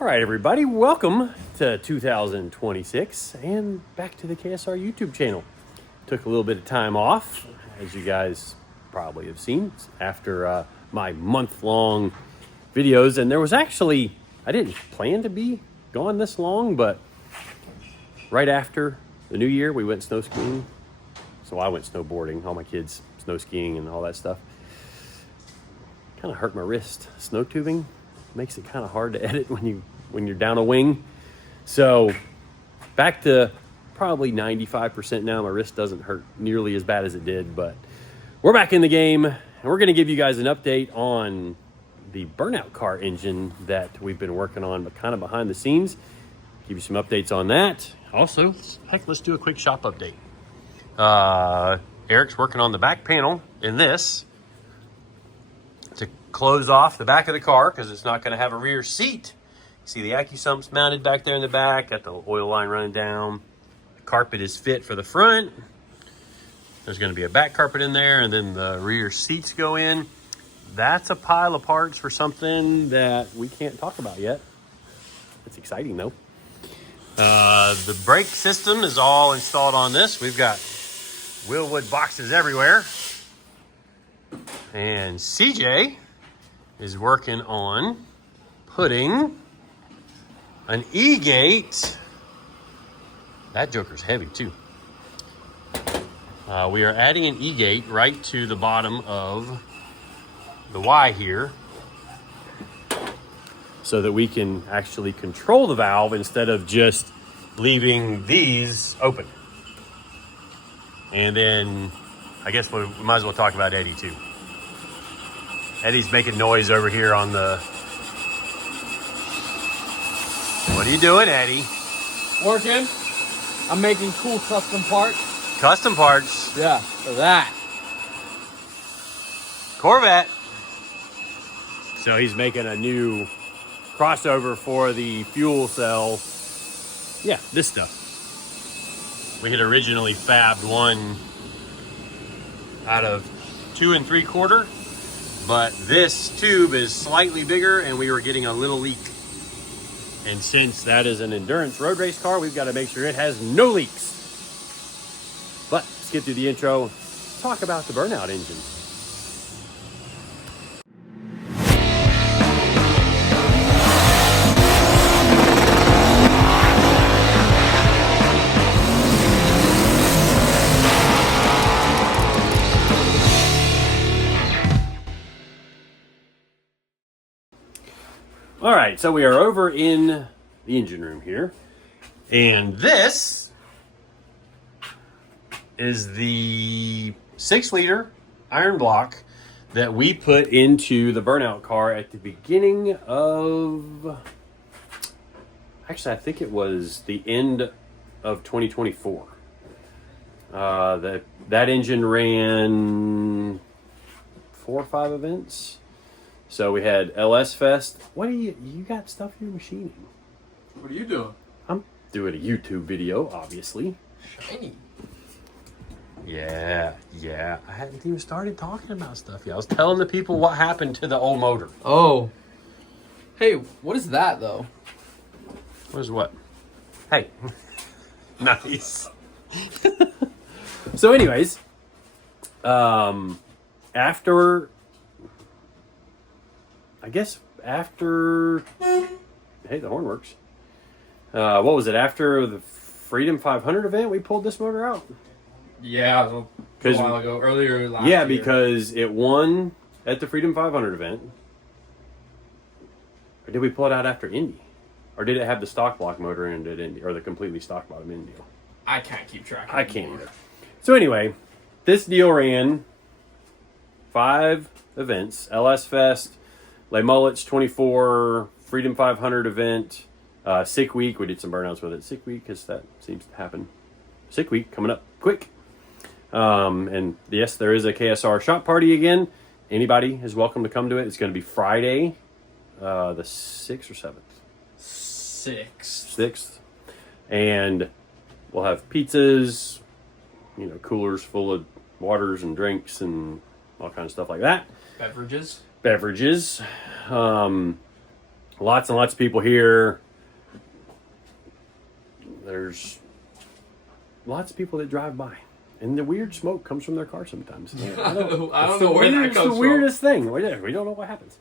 All right, everybody, welcome to 2026 and back to the KSR YouTube channel. Took a little bit of time off, as you guys probably have seen, after my month-long videos. And there was actually, I didn't plan to be gone this long, but right after the new year, we went snow skiing. So I went snowboarding, all my kids snow skiing and all that stuff. Kind of hurt my wrist. Snow tubing makes it kind of hard to edit when you're down a wing. So back to probably 95% now. My wrist doesn't hurt nearly as bad as it did, but we're back in the game, and we're going to give you guys an update on the Burnout car engine that we've been working on, but kind of behind the scenes. Give you some updates on that. Also, heck, let's do a quick shop update. Eric's working on the back panel in this to close off the back of the car because it's not going to have a rear seat. See the AccuSumps mounted back there in the back, got the oil line running down. The carpet is fit for the front. There's going to be a back carpet in there, and then the rear seats go in. That's a pile of parts for something that we can't talk about yet. It's exciting though. The brake system is all installed on this. We've got Willwood boxes everywhere. And CJ is working on putting an E-gate. That joker's heavy too. We are adding an E-gate right to the bottom of the Y here so that we can actually control the valve instead of just leaving these open. And then I guess we might as well talk about Eddie too. Eddie's making noise over here on the... What are you doing, Eddie? Working. I'm making cool custom parts. Custom parts? Yeah, for that. Corvette. So he's making a new crossover for the fuel cell. Yeah, this stuff. We had originally fabbed one out of 2 3/4, but this tube is slightly bigger and we were getting a little leak. And since that is an endurance road race car, we've got to make sure it has no leaks. But let's get through the intro, talk about the Burnout engine. All right, so we are over in the engine room here, and this is the 6-liter iron block that we put into the Burnout car at the beginning of, actually I think it was the end of 2024. That engine ran 4 or 5 events. So we had LS Fest. What do you got stuff you're machining? What are you doing? I'm doing a YouTube video, obviously. Shiny. Yeah. I hadn't even started talking about stuff yet. I was telling the people what happened to the old motor. Oh. Hey, what is that though? What is what? Hey. Nice. So anyways, after hey, the horn works. What was it? After the Freedom 500 event, we pulled this motor out. Yeah, a while ago, earlier last year. Yeah, because it won at the Freedom 500 event. Or did we pull it out after Indy? Or did it have the stock block motor in it at Indy, or the completely stock bottom Indy? I can't keep track. I can't either. So anyway, this deal ran 5 events: LS Fest, Les Mullets 24, Freedom 500 event, Sick Week. We did some burnouts with it. Sick Week, because that seems to happen. Sick Week coming up quick. And yes, there is a KSR shop party again. Anybody is welcome to come to it. It's going to be Friday, the 6th or 7th? 6th. And we'll have pizzas, coolers full of waters and drinks and all kinds of stuff like that. Beverages. lots and lots of people here. There's lots of people that drive by, and the weird smoke comes from their car sometimes. I don't know where that comes from. It's the weirdest thing. We don't know what happens.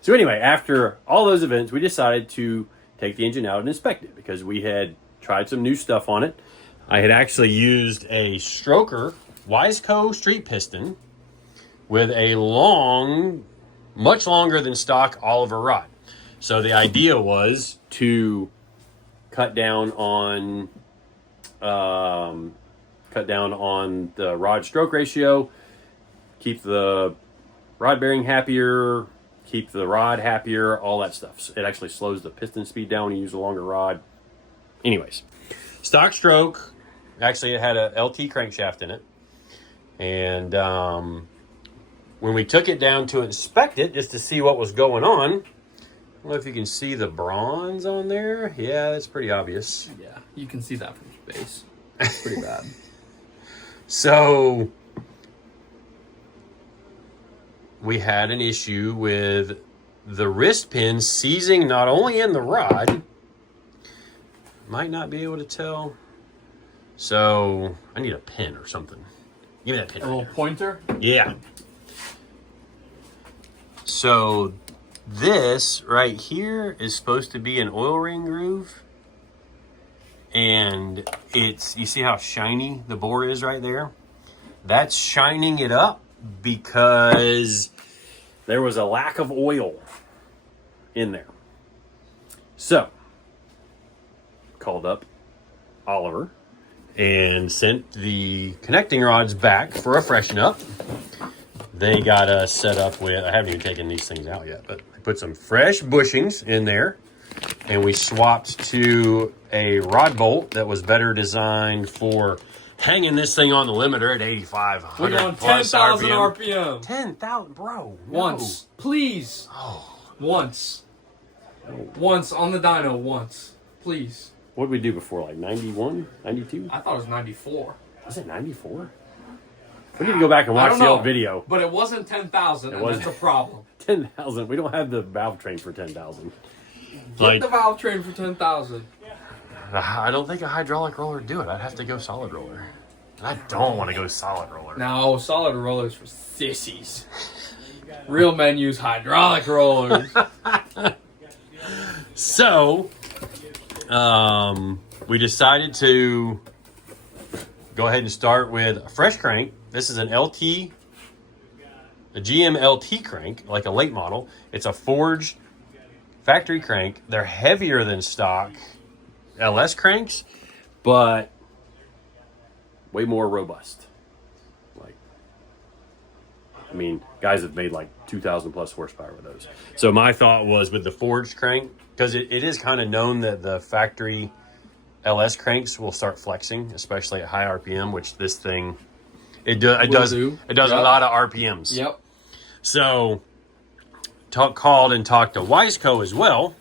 So anyway, after all those events, we decided to take the engine out and inspect it because we had tried some new stuff on it. I had actually used a stroker WireCare street piston with a long, much longer than stock Oliver rod. So the idea was to cut down on the rod stroke ratio, keep the rod bearing happier, keep the rod happier, all that stuff. It actually slows the piston speed down when you use a longer rod. Anyways, stock stroke, actually it had a LT crankshaft in it. And when we took it down to inspect it, just to see what was going on, I don't know if you can see the bronze on there. Yeah, that's pretty obvious. Yeah, you can see that from space. It's pretty bad. So we had an issue with the wrist pin seizing not only in the rod, might not be able to tell. So I need a pin or something. Give me that pin. A little pointer? Yeah. So this right here is supposed to be an oil ring groove. And it's, you see how shiny the bore is right there? That's shining it up because there was a lack of oil in there. So, called up Oliver and sent the connecting rods back for a freshen up. They got us set up with, I haven't even taken these things out yet, but I put some fresh bushings in there. And we swapped to a rod bolt that was better designed for hanging this thing on the limiter at 8,500 We're on plus 10,000 RPM. 10,000, bro. No. Once. Please. Oh. Once. Once on the dyno, once. Please. What did we do before? Like 91, 92? I thought it was 94. Was it 94? We need to go back and watch the old video. But it wasn't 10,000, and that's a problem. 10,000. We don't have the valve train for 10,000. Get the valve train for 10,000. I don't think a hydraulic roller would do it. I'd have to go solid roller. I don't want to go solid roller. No, solid rollers for sissies. Real men use hydraulic rollers. So, we decided to go ahead and start with a fresh crank. This is an LT, a GM LT crank, like a late model. It's a forged factory crank. They're heavier than stock LS cranks, but way more robust. Like, I mean, guys have made like 2,000 plus horsepower with those. So my thought was with the forged crank, because it is kind of known that the factory LS cranks will start flexing, especially at high RPM, which this thing, it does a lot of RPMs. Yep. So called and talked to WireCare as well,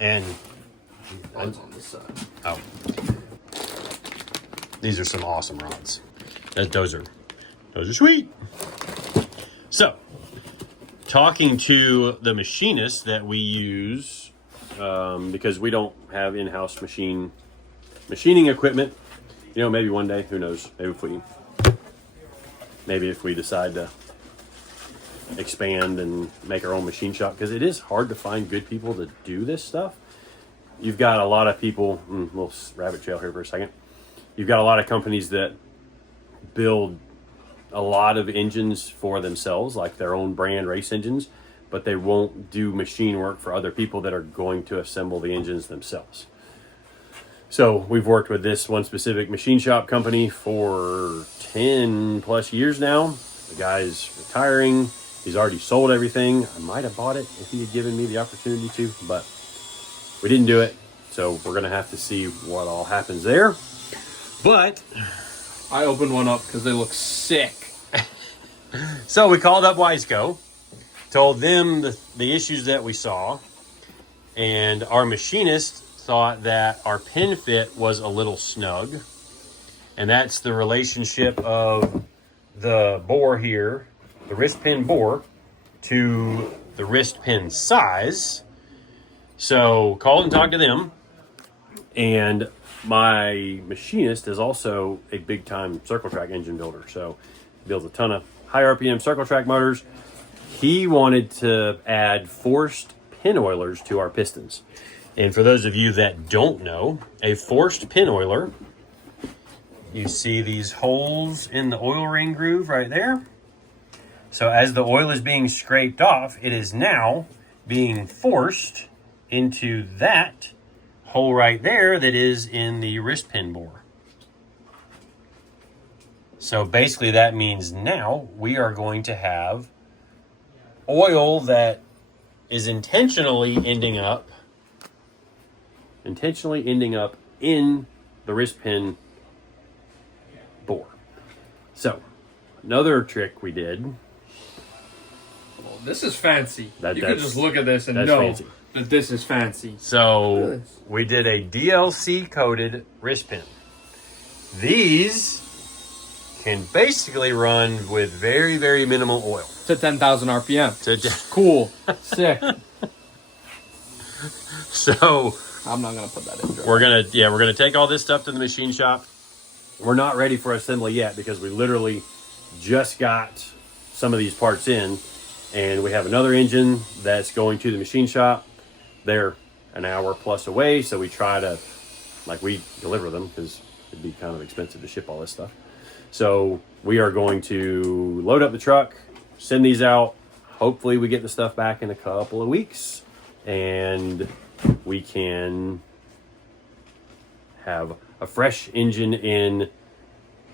and Rods on this side. oh, these are some awesome rods. Those are sweet. So, talking to the machinist that we use, because we don't have in-house machining equipment. You know, maybe one day, who knows? Maybe if we decide to expand and make our own machine shop, because it is hard to find good people to do this stuff. You've got a lot of people, we'll rabbit trail here for a second. You've got a lot of companies that build a lot of engines for themselves, like their own brand race engines, but they won't do machine work for other people that are going to assemble the engines themselves. So we've worked with this one specific machine shop company for 10 plus years now. The guy's retiring. He's already sold everything. I might have bought it if he had given me the opportunity to, but we didn't do it. So we're going to have to see what all happens there. But I opened one up because they look sick. So we called up WireCare, told them the issues that we saw, and our machinist thought that our pin fit was a little snug. And that's the relationship of the bore here, the wrist pin bore, to the wrist pin size. So called and talked to them, and my machinist is also a big time circle track engine builder. So he builds a ton of high RPM circle track motors. He wanted to add forced pin oilers to our pistons. And for those of you that don't know, a forced pin oiler, you see these holes in the oil ring groove right there. So as the oil is being scraped off, it is now being forced into that hole right there that is in the wrist pin bore. So basically that means now we are going to have oil that is intentionally ending up in the wrist pin bore. So another trick we did. Well, this is fancy. You can that's- just look at this and that's know fancy. that this is fancy. So we did a DLC coated wrist pin. These can basically run with very, very minimal oil. To 10,000 RPM. So, Cool. Sick. so I'm not gonna put that in. we're gonna take all this stuff to the machine shop. We're not ready for assembly yet because we literally just got some of these parts in, and we have another engine that's going to the machine shop. They're an hour plus away, so we try to, we deliver them because it'd be kind of expensive to ship all this stuff. So we are going to load up the truck, send these out. Hopefully we get the stuff back in a couple of weeks, and we can have a fresh engine in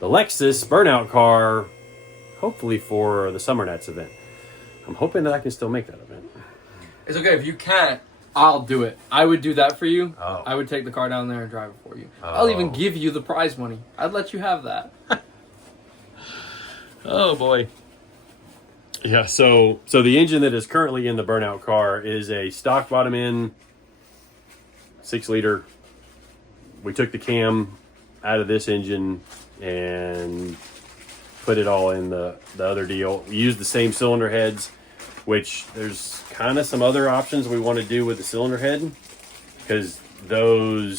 the Lexus Burnout car, hopefully for the Summer Nats event. I'm hoping that I can still make that event. It's okay if you can't. I'll do it. I would do that for you. Oh. I would take the car down there and drive it for you. I'll even give you the prize money. I'd let you have that. Oh boy. Yeah, so the engine that is currently in the Burnout car is a stock bottom end 6-liter. We took the cam out of this engine and put it all in the other deal. We used the same cylinder heads, which there's kind of some other options we want to do with the cylinder head, because the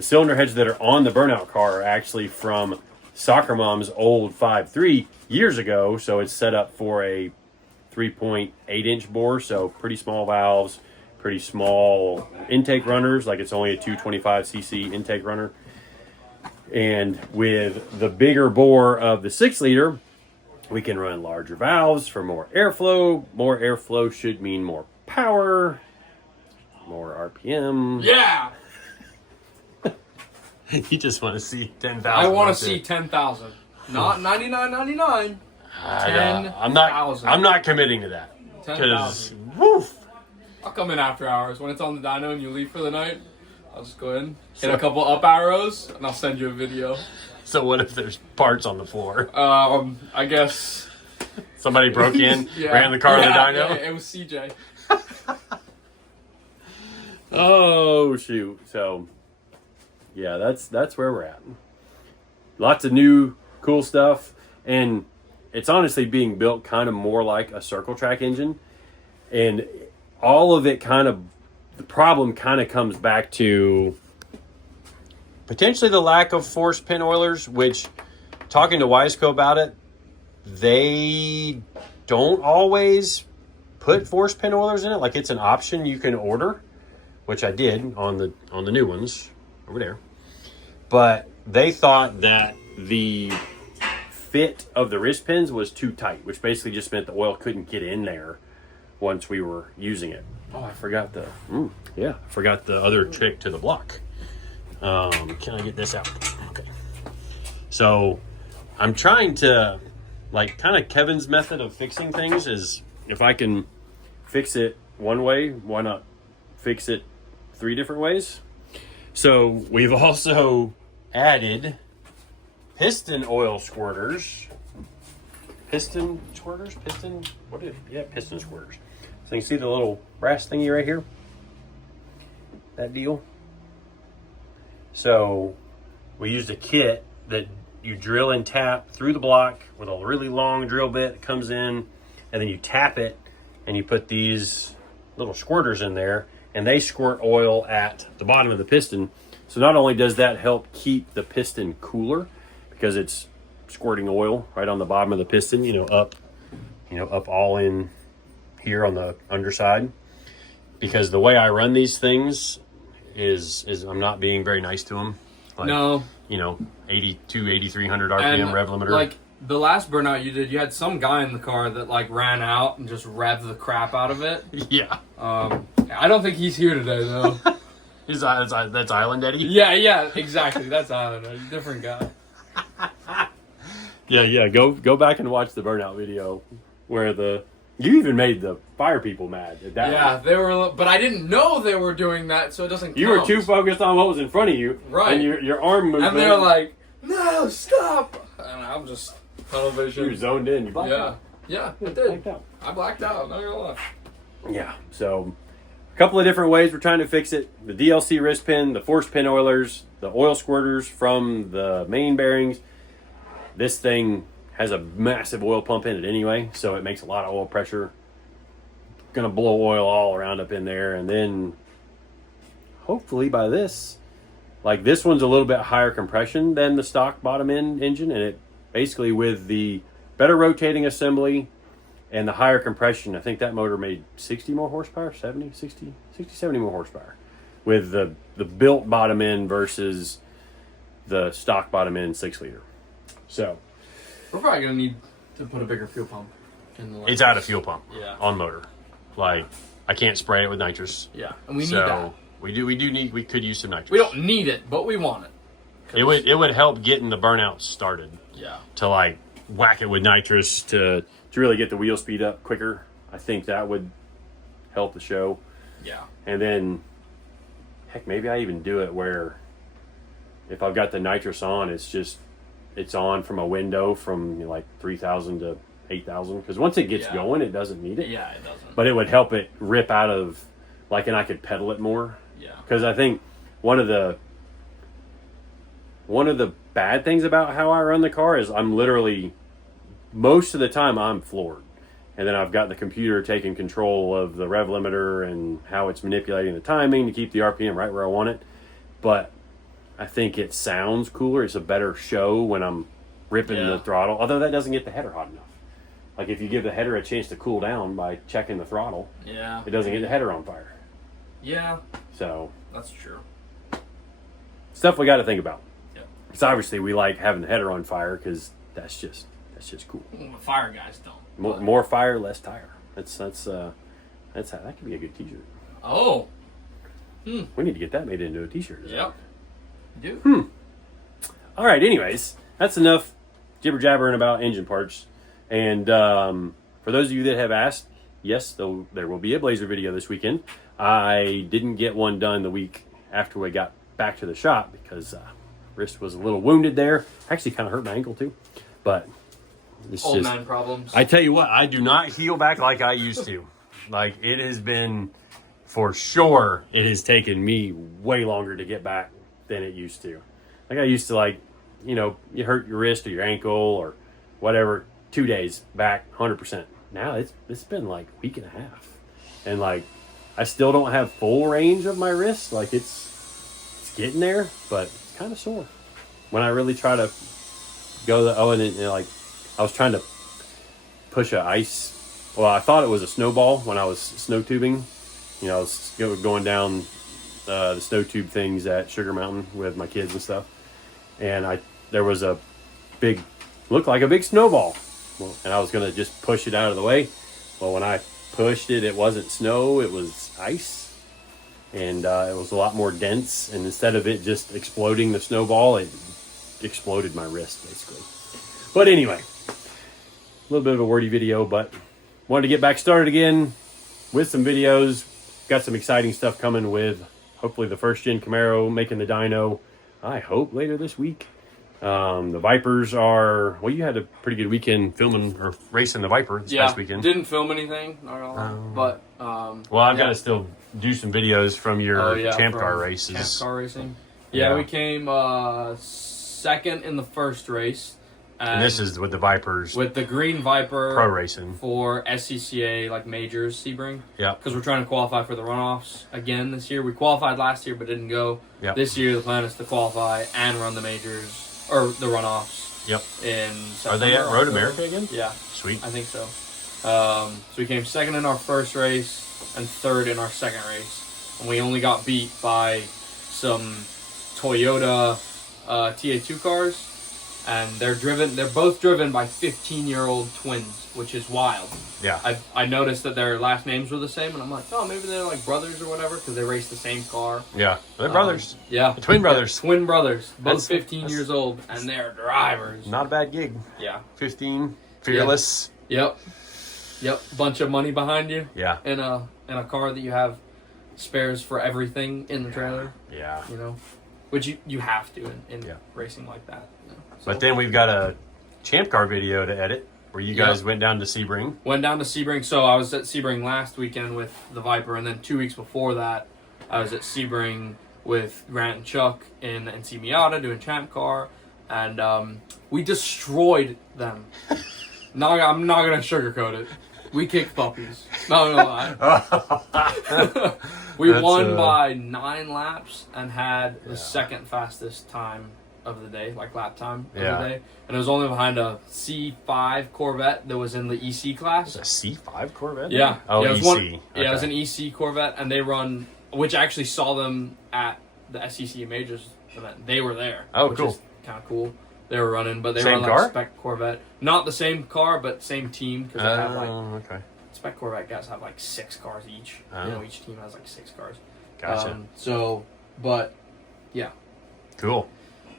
cylinder heads that are on the Burnout car are actually from Soccer Mom's old 5.3 years ago. So it's set up for a 3.8 inch bore, so pretty small valves, pretty small intake runners, like it's only a 225cc intake runner. And with the bigger bore of the 6-liter, we can run larger valves for more airflow. More airflow should mean more power, more RPM. Yeah! You just want to see 10,000. I want to see 10,000. Not 99.99. I'm not committing to that. 10,000. Woof. I'll come in after hours. When it's on the dyno and you leave for the night, I'll just go in, hit a couple up arrows, and I'll send you a video. So what if there's parts on the floor? I guess Somebody broke in, ran the car to the dyno? Yeah, it was CJ. Oh, shoot. So, yeah, that's where we're at. Lots of new cool stuff, and it's honestly being built kind of more like a circle track engine, and all of it the problem kind of comes back to potentially the lack of forced pin oilers, which, talking to WireCare about it, they don't always put forced pin oilers in it. Like, it's an option you can order, which I did on the new ones over there. But they thought that the fit of the wrist pins was too tight, which basically just meant the oil couldn't get in there once we were using it. Oh, I forgot the other trick to the block. Can I get this out? Okay. So I'm trying to, kind of Kevin's method of fixing things is, if I can fix it one way, why not fix it 3 different ways? So we've also added piston oil squirters. Piston squirters? Piston squirters. So you see the little brass thingy right here? That deal? So we used a kit that you drill and tap through the block with a really long drill bit that comes in, and then you tap it and you put these little squirters in there, and they squirt oil at the bottom of the piston. So not only does that help keep the piston cooler because it's squirting oil right on the bottom of the piston, up all in here on the underside. Because the way I run these things is I'm not being very nice to them. Like, no. 8,300 RPM rev limiter. Like the last burnout you did, you had some guy in the car that like ran out and just revved the crap out of it. Yeah. I don't think he's here today though. That's Island Eddie? Yeah, exactly. That's Island Eddie. Different guy. Yeah. Go back and watch the burnout video where you even made the fire people mad at that. Yeah, one. they were, but I didn't know they were doing that, so it doesn't count. You were too focused on what was in front of you, right? And your arm movement. And they're like, "No, stop!" And I'm just television. You were zoned in. You blacked out. Yeah, I did. I blacked out. Not gonna lie. Yeah. So, a couple of different ways we're trying to fix it: the DLC wrist pin, the force pin oilers, the oil squirters from the main bearings. This thing has a massive oil pump in it anyway, so it makes a lot of oil pressure. Gonna blow oil all around up in there, and then hopefully by this one's a little bit higher compression than the stock bottom end engine, and it basically with the better rotating assembly and the higher compression, I think that motor made 60 more horsepower, 70 more horsepower with the built bottom end versus the stock bottom end 6-liter. So we're probably gonna need to put a bigger fuel pump in the Lexus. It's out of fuel pump. Yeah. On motor. Like, I can't spray it with nitrous. Yeah, and we need that. We could use some nitrous. We don't need it, but we want it. It would help getting the burnout started. Yeah. To like whack it with nitrous to really get the wheel speed up quicker. I think that would help the show. Yeah. And then, heck, maybe I even do it where if I've got the nitrous on, it's on from a window from 3,000 to 8,000, because once it gets going, it doesn't need it. Yeah, it doesn't. But it would help it rip out of, and I could pedal it more. Yeah. Because I think one of the bad things about how I run the car is I'm literally, most of the time I'm floored. And then I've got the computer taking control of the rev limiter and how it's manipulating the timing to keep the RPM right where I want it. But I think it sounds cooler. It's a better show when I'm ripping the throttle, although that doesn't get the header hot enough. Like if you give the header a chance to cool down by checking the throttle, it doesn't get the header on fire. Yeah. So that's true. Stuff we got to think about. Yeah. Because obviously we like having the header on fire because that's just cool. Well, the fire guys don't. More fire, less tire. That could be a good T-shirt. Oh. We need to get that made into a T-shirt. Yep. Do. All right. Anyways, that's enough jibber jabbering about engine parts. And for those of you that have asked, yes, there will be a Blazer video this weekend. I didn't get one done the week after we got back to the shop because wrist was a little wounded there. Actually, kind of hurt my ankle too. But it's old man problems. I tell you what, I do not heal back like I used to. Like it has been, for sure, it has taken me way longer to get back than it used to. Like I used to you hurt your wrist or your ankle or whatever. 2 days back 100%. Now it's been like a week and a half, and I still don't have full range of my wrist. It's getting there, but it's kind of sore when I really try to go I was trying to push a ice. Well, I thought it was a snowball when I was snow tubing. I was going down the snow tube things at Sugar Mountain with my kids and stuff, and there was looked like a big snowball. Well, and I was going to just push it out of the way. Well, when I pushed it, it wasn't snow, it was ice. And it was a lot more dense. And instead of it just exploding the snowball, it exploded my wrist, basically. But anyway, a little bit of a wordy video, but wanted to get back started again with some videos. Got some exciting stuff coming with hopefully the first gen Camaro making the dyno, I hope, later this week. The Vipers are, you had a pretty good weekend filming or racing the Viper this past weekend. Didn't film anything, not gonna lie, but I've got to still do some videos from your Champ Car races. Champ Car racing. Yeah, we came second in the first race. And this is with the Vipers. With the green Viper Pro Racing. For SCCA, like majors, Sebring. Yeah. Because we're trying to qualify for the runoffs again this year. We qualified last year but didn't go. Yep. This year the plan is to qualify and run the majors, or the runoffs. Yep. In September. Are they at Road America again? Yeah. Sweet. I think so. So we came second in our first race and third in our second race. And we only got beat by some Toyota TA2 cars. And they're both driven by 15-year-old twins, which is wild. Yeah. I noticed that their last names were the same, and I'm like, oh, maybe they're like brothers or whatever, because they race the same car. Yeah, they're brothers. Yeah. The twin brothers. Yeah, twin brothers. Both That's 15 years old, and they're drivers. Not a bad gig. Yeah. 15, fearless. Yep. Bunch of money behind you. Yeah. In a car that you have spares for everything in the trailer. Yeah. You know, which you have to in Yeah. racing like that. You know? So, But then we've got a Champ Car video to edit where you guys went down to Sebring. Went down to Sebring. So I was at Sebring last weekend with the Viper, and then 2 weeks before that, I was at Sebring with Grant and Chuck in the NC Miata doing Champ Car, and we destroyed them. I'm not gonna sugarcoat it. We kicked puppies. Not gonna lie. We won by 9 laps and had the second fastest time of the day, like lap time of the day. And it was only behind a C5 Corvette that was in the EC class. A C5 Corvette? Yeah. Oh, yeah, it EC. was it was an EC Corvette, and they run, which I actually saw them at the SCCA Majors event. They were there. Oh, which cool. is kind of cool. They were running, but they Same run car? like spec Corvette. Not the same car, but same team, because they have like okay. spec Corvette guys have like 6 cars each. Oh. You know, each team has like 6 cars. Gotcha. But yeah. Cool.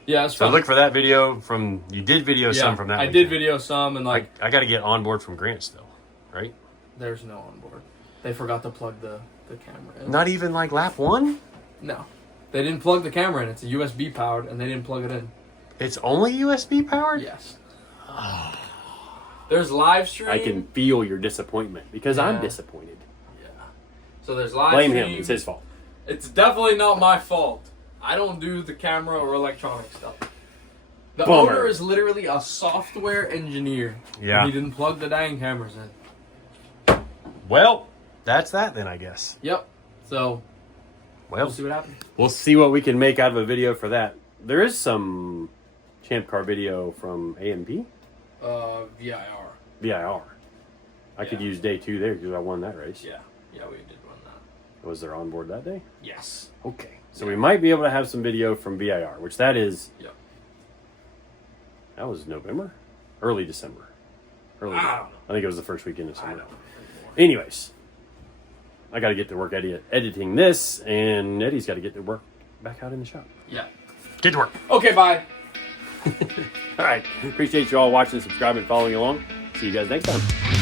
Yeah, it's So fun. look for that video from, you did video some from that I weekend. did video some, and like, I got to get on board from Grant still, right? there's no onboard. They forgot to plug the camera in. Not even like lap 1? No. They didn't plug the camera in. It's a USB powered, and they didn't plug it in. It's only USB powered? Yes. There's live stream. I can feel your disappointment because I'm Yeah. disappointed. Yeah. So there's live Blame stream. him. It's his fault. It's definitely not my fault. I don't do the camera or electronic stuff. The Bummer. owner is literally a software engineer. Yeah. And he didn't plug the dang cameras in. Well, that's that then, I guess. Yep. So Well, we'll see what happens. we'll see what we can make out of a video for that. There is some Champ Car video from AMP, VIR. VIR. I could Yeah. use day 2 there because I won that race. Yeah. Yeah, we did run that. Was there on board that day? Yes. Okay. So we might be able to have some video from VIR, which that is, Yep. that was November? Early December. Early. I don't know. I think it was the first weekend of I summer. don't know. Anyways, I got to get to work editing this, and Eddie's got to get to work back out in the shop. Yeah. Get to work. Okay, bye. All right. Appreciate you all watching, subscribing, following along. See you guys next time.